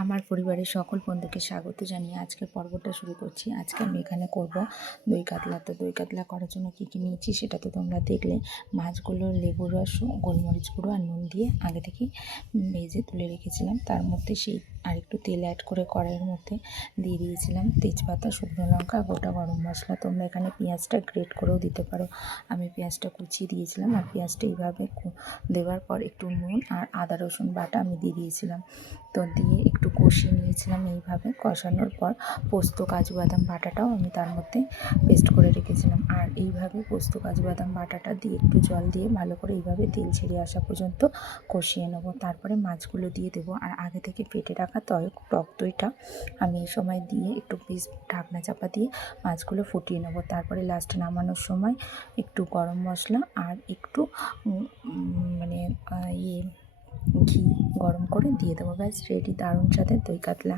আমার পরিবারের সকল বন্ধুকে স্বাগত জানিয়ে আজকের পর্বটা শুরু করছি। আজকে আমি এখানে করব দই কাতলা। তো দই কাতলা করার জন্য কী কী নিয়েছি সেটা তো তোমরা দেখলে। মাছগুলো লেবুর রস, গোলমরিচ গুঁড়ো আর নুন দিয়ে আগে থেকেই ভেজে তুলে রেখেছিলাম। তার মধ্যে সেই আরেকটু তেল অ্যাড করে কড়াইয়ের মধ্যে দিয়ে দিয়েছিলাম তেজপাতা, শুকনো লঙ্কা, গোটা গরম মশলা। তোমরা এখানে পেঁয়াজটা গ্রেট করেও দিতে পারো। আমি পেঁয়াজটা কুচিয়ে দিয়েছিলাম, আর পেঁয়াজটা এইভাবে দেওয়ার পর একটু নুন আর আদা রসুন বাটা আমি দিয়ে দিয়েছিলাম। তো দিয়ে একটু কষিয়ে নিয়েছিলাম। এইভাবে কষানোর পর পোস্ত, কাজু বাদাম বাটাটাও আমি তার মধ্যে পেস্ট করে রেখেছিলাম। আর এইভাবে পোস্ত, কাজু বাদাম বাটাটা দিয়ে একটু জল দিয়ে ভালো করে এইভাবে তেল ছেড়ে আসা পর্যন্ত কষিয়ে নেব। তারপরে মাছগুলো দিয়ে দেবো। আর আগে থেকে ফেটে রাখা টক দইটা আমি এই সময় দিয়ে একটু বেশ ঢাকনা চাপা দিয়ে মাছগুলো ফুটিয়ে নেব। তারপরে লাস্টে নামানোর সময় একটু গরম মশলা আর একটু ঘি গরম করে দিয়ে দেবো। ব্যাস রেডি দারুণ স্বাদের দই কাতলা।